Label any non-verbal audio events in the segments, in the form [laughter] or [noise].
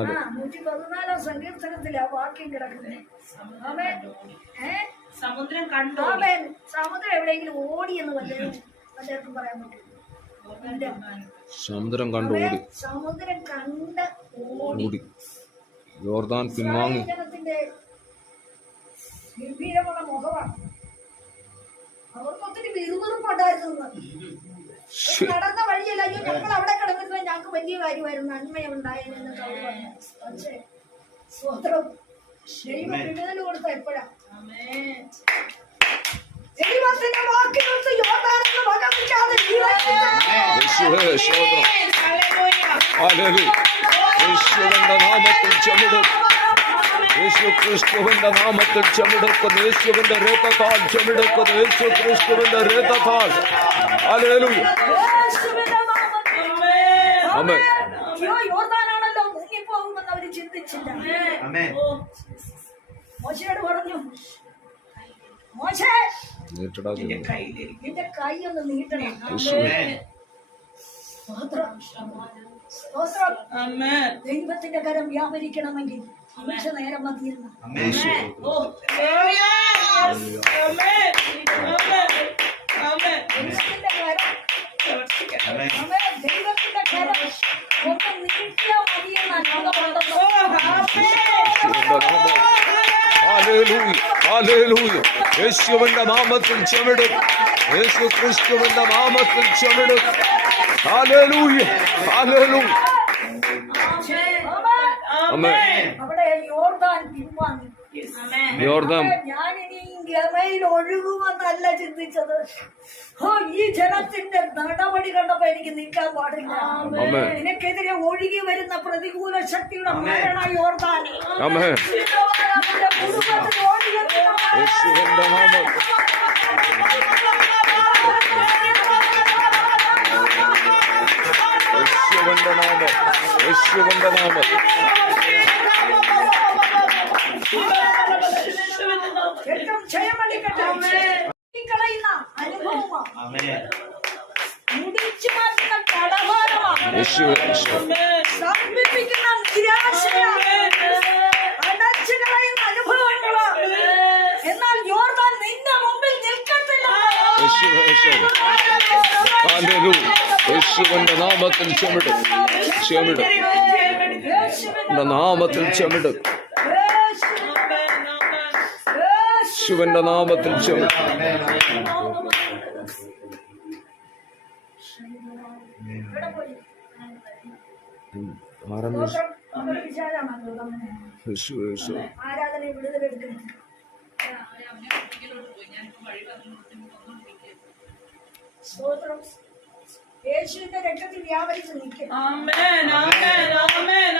ആ നൂറ്റി പതിനാലാം സങ്കീർത്തനത്തിലാ വാക്യം കിടക്കുന്നത് സമുദ്രം കണ്ടു. ആമേൻ. സമുദ്രം എവിടെയെങ്കിലും എന്ന് വല്ലതും വല്ലവർക്കും പറയാൻ പറ്റും സമുദ്രം കണ്ടു ഓടി. സമുദ്രം കണ്ട് ഓടി. ജോർദാൻ യോർദാൻ പിൻവാങ്ങി. ഗംഭീരമുള്ള മുഖമാണ്. അവർക്ക് ഒത്തിരി വിറുവിറുപ്പുണ്ടായിരുന്നു. നടന്ന വഴിയല്ല അയ്യോ ഞങ്ങൾ അവിടെ കിടന്നിരുന്ന ഞങ്ങൾക്ക് വലിയ കാര്യമായിരുന്നു. നന്മയുണ്ടായെന്നൊക്കെ അവർ പറഞ്ഞു. പക്ഷേ സ്വത്രം ദൈവം വിടുതൽ കൊടുത്ത എപ്പോഴാ. ദൈവത്തിന്റെ നാമത്തിൽ ചെമിടും യേശു ക്രിസ്തുവിന്റെ നാമത്തിൽ ചെമിടക്കുന്ന. യേശുവിന്റെ രക്തത്താൽ ചെമിടക്കുന്ന. യേശു ക്രിസ്തുവിന്റെ രക്തത്താൽ Amen. ഓ, മോശയോട് പറഞ്ഞു. മോശേ നിന്റെ കൈ ഒന്ന് നീട്ടണം. ദൈവത്തിന്റെ കരം വ്യാപരിക്കണമെങ്കിൽ നിമിഷ നേരം മതിയെന്ന് Amen. ഓ, ഹല്ലേലൂയ. ആമേൻ. ആമേൻ. ആമേൻ. ദൈവത്തിന്റെ കരം പ്രവർത്തിക്കട്ടെ. Amen. അവൻ ദൈവത്തിന്റെ കരം ഒന്ന് നീട്ടിയാ മതിയെന്നാണ് ലോകപാഠം ഓ, ആമേൻ. യേശുവിന്റെ നാമം ഹല്ലേലൂയ ഹല്ലേലൂയ യേശുവിന്റെ നാമത്തിൽ ചെമിടും യേശു ക്രിസ്തുവിന്റെ നാമത്തിൽ ചെമിടും ഹല്ലേലൂയ ഹല്ലേലൂയ ആമേൻ അവിടെ യോർദാൻ പിൻവാങ്ങി ഞാൻ ഇനി ഗമയിൽ ഒഴുകുമെന്നല്ല ചിന്തിച്ചത്. ഓ ഈ ജനത്തിന്റെ നടപടി കണ്ടപ്പോ എനിക്ക് നിൽക്കാൻ പാടില്ല. നിനക്കെതിരെ ഒഴുകി വരുന്ന പ്രതികൂല ശക്തിയുടെ മരണ യോർദാനെ യേശുവിന്റെ നാമം. യേശുവിന്റെ നാമം. കടഭാരമാണ് യേശു യേശു സമീപിക്കുന്ന നിരാശയാണ് അടച്ചു കളയുന്ന അനുഭവങ്ങളാണ് എന്നാൽ യോർദാൻ നിന്റെ മുമ്പിൽ നിൽക്കത്തില്ല. യേശുവിന്റെ നാമത്തിൽ ചെമിടും ചെമിടും നാമത്തിൽ ചെമിടും യേശുവിന്റെ നാമത്തിൽ ചെമിടും ആരംഭിച്ചു സ്തോത്രം. നമ്മുടെ വിചാരമാണല്ലോ അങ്ങനെ. യേശു യേശു ആരാധന വിടുതലെടുക്കുന്നത് സ്തോത്രം യേശുവിന്റെ രക്തത്തിൽ വ്യാപരിച്ച് നിൽക്കും ആമേൻ ആമേൻ ആമേൻ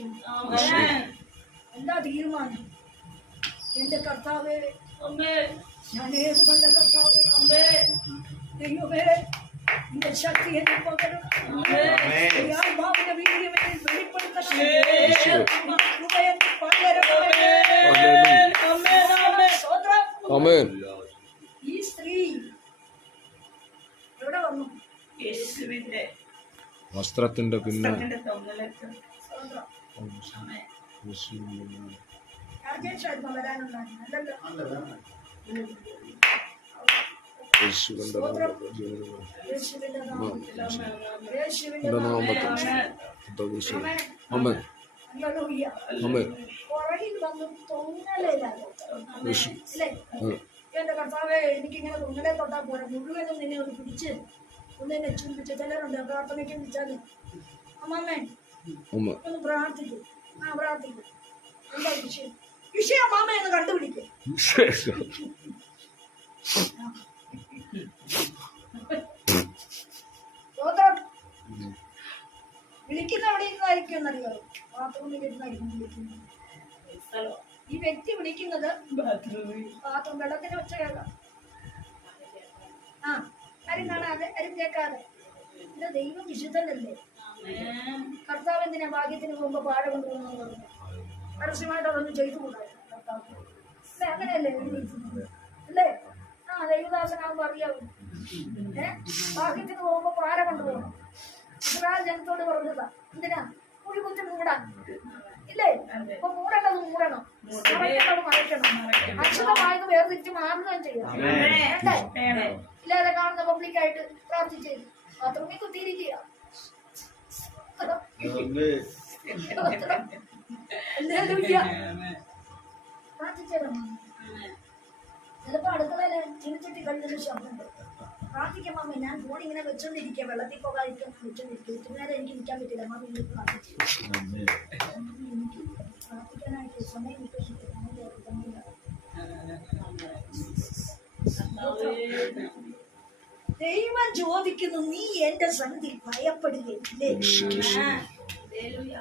ആമേൻ എന്താ തീരുമാനം എന്റെ കർത്താവേ ഞാൻ ഏത് കൊണ്ട കർത്താവേ ദൈവമേ നിന്റെ ശക്തി എന്നെ പകരും. ആത്മാവിന്റെ വീര്യം എന്നിൽ വെളിപ്പെടുത്തണം ഈ സ്ത്രീ എവിടെ വന്നു? യേശുവിന്റെ വസ്ത്രത്തിന്റെ പിന്നെ എന്റെ കർത്താവ് എനിക്കിങ്ങനെ തുന്നലെ തൊട്ടാൽ പോരാ മുഴുവനും നിന്നെ ഒന്ന് പിടിച്ച് ഒന്ന് എന്നെ ചുംബിച്ച് ചിലരുണ്ട് പ്രാർത്ഥനയ്ക്ക് വിളിച്ചാൽ അമ്മമ്മേ അമ്മ. ഒന്ന് പ്രാർത്ഥിക്കും. ആ പ്രാർത്ഥിക്കും. എന്താ വിഷയം? വിഷയം അമ്മാമ്മ എന്ന് കണ്ടുപിടിക്കും. സ്തോത്രം വിളിക്കുന്ന എവിടെ ഇരുന്നായിരിക്കും എന്നറിയോ? ബാത്റൂമിൽ ഇരുന്നായിരിക്കും വിളിക്കുന്നത്. ഈ വ്യക്തി വിളിക്കുന്നത് ബാത്റൂം വെള്ളത്തിന് ഒച്ച കേൾക്കാം ആ ആരും കാണാതെ ആരും കേൾക്കാതെ. ദൈവം വിശുദ്ധനല്ലേ കർത്താവ് എന്തിനാ ഭാഗ്യത്തിന് പോകുമ്പോ പാഴ കൊണ്ടുപോകുന്നു പറഞ്ഞു പരസ്യമായിട്ട് അതൊന്നും ചെയ്തു കൂടാതെ കർത്താവ് അല്ലേ? അങ്ങനെയല്ലേ? അല്ലേ ആ ദൈവദാസനാകുമ്പോ അറിയാവും? ഏ? ഭാഗ്യത്തിന് പോകുമ്പോ പാര കൊണ്ടുപോകണം. ഇസ്രായേൽ ജനത്തോട് പറഞ്ഞതാ. എന്തിനാ? കുഴി കുത്തി മൂടാൻ. ഇല്ലേ? അപ്പൊ മൂടേണ്ടത് മൂടണം. മറയ്ക്കേണ്ടത് മറയ്ക്കണം അക്ഷതമായത് വേർതിരിച്ച് മാറുകയും ചെയ്യണം. ഇല്ലാതെ കാണുന്ന പബ്ലിക്കായിട്ട് പ്രാർത്ഥിച്ചു ബാത്റൂമിൽ കുത്തിയിരിക്കുക. ചിലപ്പോ അടുക്കളയിൽ ചിരിച്ചിട്ട് കഴിയുന്ന ശബ്ദമുണ്ട് പ്രാർത്ഥിക്കാം മാമി ഞാൻ ഫോൺ ഇങ്ങനെ വെച്ചോണ്ടിരിക്കുക വെള്ളത്തിൽ പോകാതിരിക്കാൻ വെച്ചോണ്ടിരിക്കുക ഇത്രനേരം എനിക്ക് നിൽക്കാൻ പറ്റില്ല. അമ്മ വീണ്ടും പ്രാർത്ഥിച്ചു എനിക്ക് പ്രാർത്ഥിക്കാനായിട്ട് സമയം കിട്ടുന്നില്ല ദൈവം ചോദിക്കുന്നു നീ എന്റെ സന്നിധി ഭയപ്പെടുകയില്ലേ?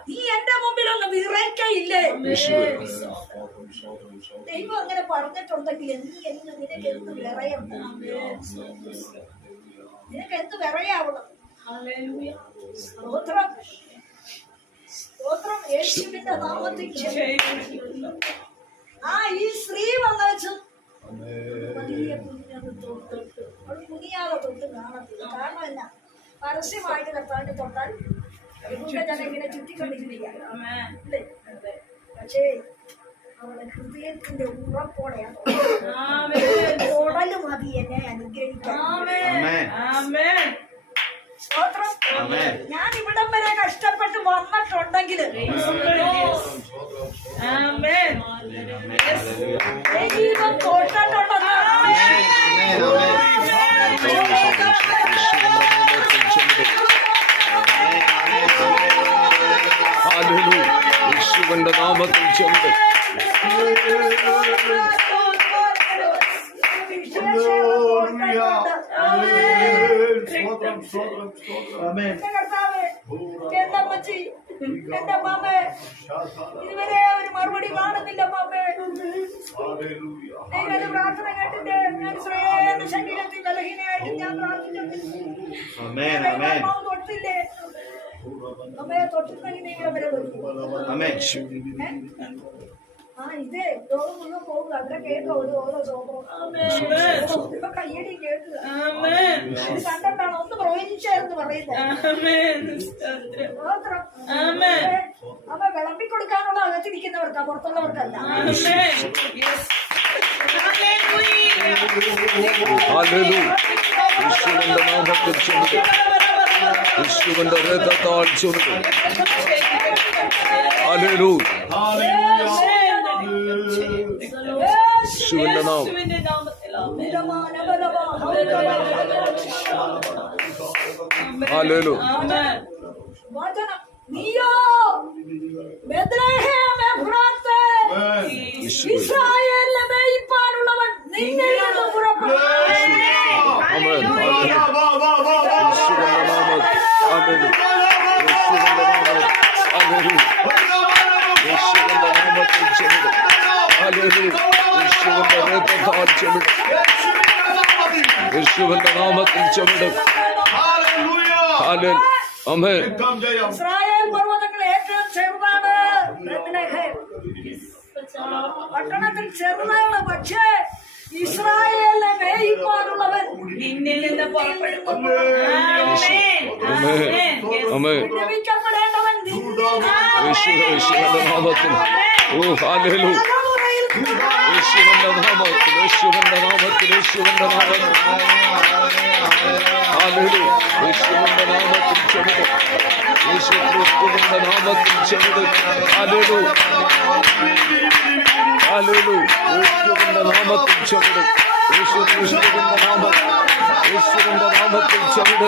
നീ എന്റെ മുമ്പിൽ ഒന്ന് വിറയ്ക്കയില്ലേ ദൈവം അങ്ങനെ പറഞ്ഞിട്ടുണ്ടെങ്കിൽ നീ എന്ന് നിനക്ക് എന്ത് വിറയം നിനക്ക് എന്ത് വിറയാവണം? സ്തോത്രം. സ്തോത്രം യേശുവിന്റെ നാമത്തിൽ. ആ ഈ സ്ത്രീ വന്നു വെച്ച് വലിയ കുഞ്ഞത് തൊട്ടിട്ട് അവൾ കുനിയാതെ തൊട്ട് കാണത്തില്ല. കാരണം എന്നാ പരസ്യമായിട്ട് കർത്താവിന്റെ തൊട്ടാൽ അതുകൊണ്ട് തന്നെ ഇങ്ങനെ ചുറ്റിക്കൊണ്ടിരിക്കുകയാണ്. അല്ലേ? പക്ഷേ അവളെ ഹൃദയത്തിന്റെ ഉറപ്പോടെയാണ് ഉടൽ മതി എന്നെ അനുഗ്രഹിക്കാൻ. സ്തോത്രം. ഞാൻ ഇവിടം വരെ കഷ്ടപ്പെട്ട് വന്നിട്ടുണ്ടെങ്കിൽ യേശുവിന്റെ നാമത്തിൽ ചെന്ന് എന്റെ കർത്താവേ, എന്റെ അമ്മാമ്മേ, ഇതുവരെ ഒരു മറുപടി കാണുന്നില്ല അമ്മാമ്മേ ദൈവത്തിന്റെ പ്രാർത്ഥന കേട്ടിട്ട് ഞാൻ സ്വയം ശരീരത്തിൽ ബലഹീനയായിട്ട് ഞാൻ പ്രാർത്ഥിച്ചിട്ടുണ്ട് ദൈവം തൊട്ടില്ലേ അമ്മയെ തൊട്ടിട്ടുണ്ടെങ്കിൽ നീ അവരെ വരെ വരും ആ ഇതേ ലോകം മുഴുവൻ പോകുക അവിടെ കേൾക്കുക ഒരു ഓരോ ഇപ്പൊ കയ്യടി കേൾക്കുക. ഇത് കണ്ടിട്ടാണ്? ഒന്ന് പ്രവചിച്ചായിരുന്നു പറയുന്നത്. ഏ, അവ വിളമ്പി കൊടുക്കാനുള്ള അകത്തിരിക്കുന്നവർക്കാ പുറത്തുള്ളവർക്കല്ല. ഹല്ലേലൂയ യേശുവിന്റെ നാമത്തിൽ യേശുവിന്റെ രഥത്താൽ ചെന്ന് ഹല്ലേലൂയ. യേശുവിന്റെ നാമം ഹല്ലേലൂയ പർവ്വതങ്ങൾ ഏറ്റവും ചെറുതാണ് ബെത്ലഹേം. പട്ടണത്തിൽ ചെറുതാണ് പക്ഷേ ഇസ്രായേലിനെ മേയിപ്പാനുള്ളവൻ നിന്നിൽ നിന്ന് പുറപ്പെടും നാമത്തിൽ. ഓ തലമുറയിൽ യേശുവിന്റെ നാമത്തിൽ യേശുവിന്റെ നാമത്തിൽ യേശുവിന്റെ നാമത്തിൽ. ഹാലലു യേശുവിന്റെ നാമത്തിൽ ചുമട് യേശു ക്രിസ്തുവിന്റെ നാമത്തിൽ ചുമട് ഹാലലു ഹാലലു യേശുവിന്റെ നാമത്തിൽ നാമത്തിൽ യേശുവിന്റെ നാമത്തിൽ ചുമട്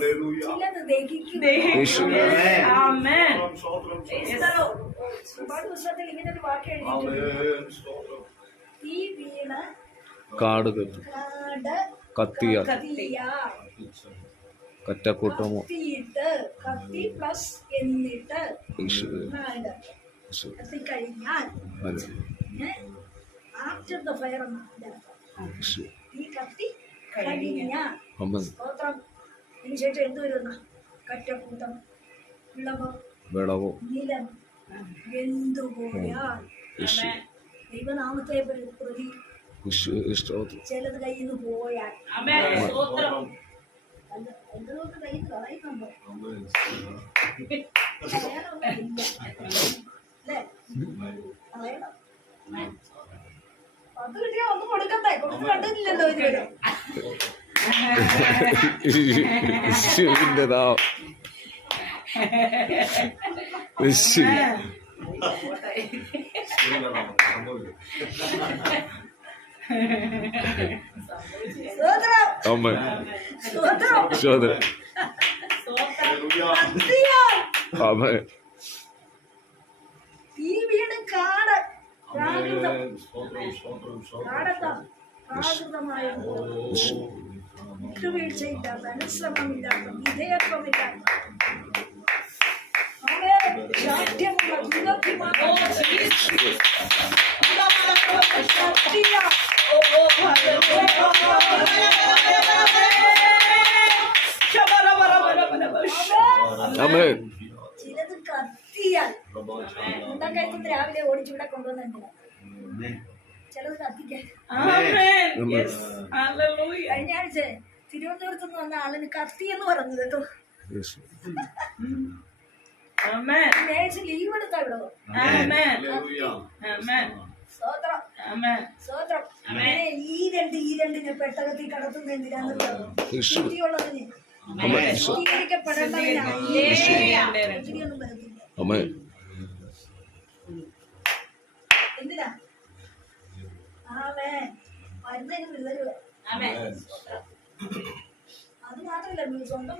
ചിലത് ദഹിക്കും യേശുവേ ഒരുപാട് പുസ്തകത്തിൽ ഇങ്ങനെ ഒരു വാക്ക് എഴുതിയിട്ടുണ്ട്. തീ വീണ കാട് കത്തി കാട് കത്തിയ. കത്തിയാൽ കറ്റക്കൂട്ടമോ കത്തിയിട്ട് കത്തി പ്ലസ് എന്നിട്ട് യേശുവേ നാട് കത്തിക്കഴിഞ്ഞാൽ ആഫ്റ്റർ ദ ഫയർ എന്നാണ് യേശു. ഈ കത്തി കഴിഞ്ഞാൽ ആമേൻ സ്തോത്രം. അതിനുശേഷം എന്ത് വരുന്ന കറ്റക്കൂട്ടം വിളവ്. വിളവോ നിലം വെന്തുപോയാൽ യേശു ദൈവനാമത്തെ പ്ര- പ്രതി. ചിലത് കയ്യിൽ നിന്ന് പോയാൽ. എന്തൊക്കെ കയ്യിൽ കളയുന്നുണ്ടോ. അല്ലേ? കളയണം. അത് കിട്ടിയാ ഒന്നും കൊടുക്കത്തെ കൊടുത്ത് കണ്ടില്ലല്ലോ ഇതുവരെ. ആമേൻ സ്തോത്രം സോദരൻ കത്തിയാൽ ആമേൻ തീ വീണ് കാട്. യേശു വിട്ടുവീഴ്ചയില്ലാത്ത അനുശ്രമമില്ലാത്ത വിധേയത്വമില്ലാത്ത ചിലത് കത്തിയാൽ. ഉണ്ടാൻ കഴിക്കുന്ന രാവിലെ ഓടിച്ചിവിടെ കൊണ്ടുവന്നിട്ടുണ്ട്. ചിലത് കത്തിക്കാൻ കഴിഞ്ഞ ആഴ്ച തിരുവനന്തപുരത്ത് നിന്ന് വന്ന ആളിന് കത്തി എന്ന് പറഞ്ഞു കേട്ടോ ഞായറാഴ്ച ലീവ് എടുത്താ ഇവിടെ സ്വോത്രം സ്വോത്രം അങ്ങനെ ഈ രണ്ട് ഈ രണ്ടിനെ പെട്ടകത്തിൽ കടത്തുന്ന എന്തിനാന്ന് യേശു ബുദ്ധിയുള്ളതിന് ആമേൻ ഒന്നും ശുദ്ധീകരിക്കപ്പെടേണ്ടതിനായി അത് സ്വന്തം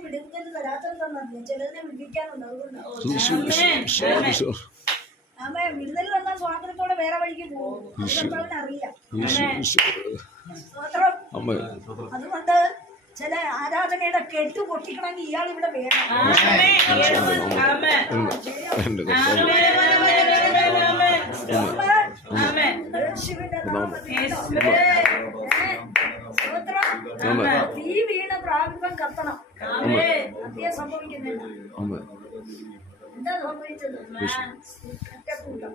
തരാത്തത് തന്നില്ല ചിലതിനെ യേശു ആമേ. വിടുതൽ തന്നാൽ സ്വാതന്ത്ര്യത്തോടെ വേറെ വഴിക്ക് പോകും. അത് അറിയാം അതുകൊണ്ട് ചില ആരാധനയുടെ കെട്ട് പൊട്ടിക്കണമെങ്കിൽ ഇയാൾ ഇവിടെ വേണം ആമേൻ ആമേൻ എന്താ സംഭവിച്ചത് കറ്റക്കൂട്ടം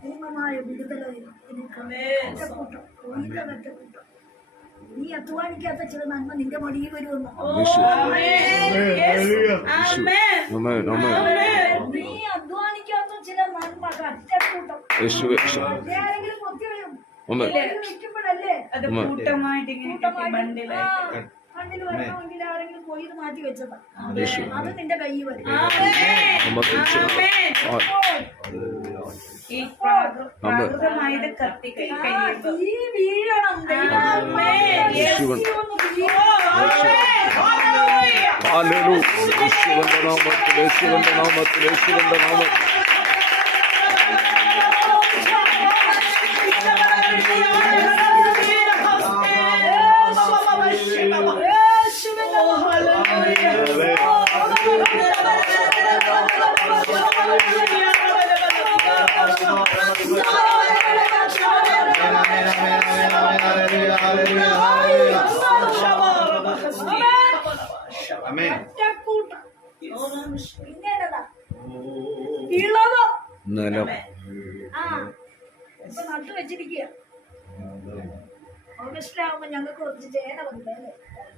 പൂർണമായ വിടുതല കറ്റക്കൂട്ടം കൊയ്ത കറ്റക്കൂട്ടം നീ അധ്വാനിക്കാത്ത ചില നന്മ നിന്റെ മടിയിൽ വരുമെന്ന്. നീ അധ്വാനിക്കാത്ത ചില നന്മ കറ്റക്കൂട്ടം ആരെങ്കിലും കൊത്തി വരും ആമേൻ നിൽക്കുമ്പോഴല്ലേ അത് കൂട്ടമായിട്ട് ഇങ്ങനെ ശിവന്റെ വരണമെങ്കിൽ ആരെങ്കിലും പോയി ഇത് മാറ്റി വെച്ചതാ യേശു അത് നിന്റെ വരും. ഈ പ്രാകൃതമായത് കത്തി കൈ വീഴണം. ദൈവമേ. ഒന്ന് വീഴണം. ഹല്ലേലൂയ. യേശുവിന്റെ നാമത്തിൽ ശിവന്റെ നാമത്തിൽ.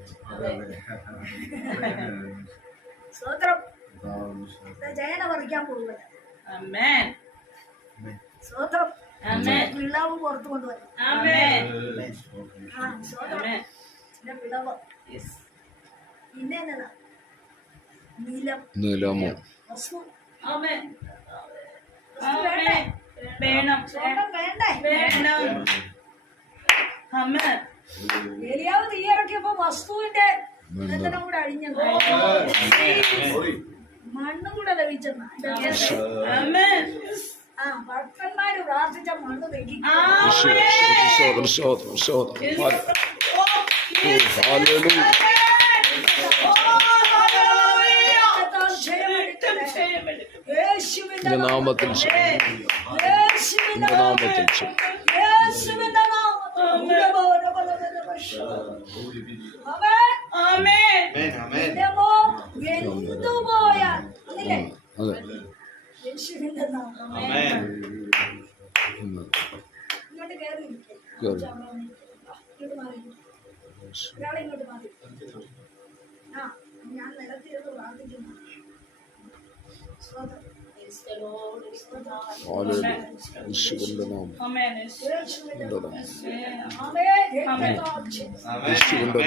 [laughs] സ്വോത്രം ജയന പറിക്കാൻ. സ്വോത്രം Amen. പിള്ളാവ് പുറത്തു കൊണ്ടുവരും. Amen. പിന്നെ എന്നതാ? നിലം. നിലമോ? വസ്തു. വേണ്ടേ? വേണം. വേണ്ടേ? വേണം. Amen. ഏലിയാവ് തീയിറക്കിയപ്പോ വസ്തുവിന്റെ ബന്ധനം കൂടെ അഴിഞ്ഞു മണ്ണും കൂടെ ലഭിച്ചെന്ന. ആ ഭക്തന്മാര് പ്രാർത്ഥിച്ച മണ്ണ് ഹല്ലേലൂയ യേശുവിന്റെ നാമത്തിൽ. യേശുവിന്റെ നാമത്തിൽ. യേശുവിന്റെ നാമത്തിൽ അതെ. യേശുവിന്റെ നാമം. ഇങ്ങോട്ട് കയറി. കേറി. ഇങ്ങോട്ട് മാറി ഹല്ലേലൂയ യേശുവിന്റെ നാമം Amen. യേശുവിന്റെ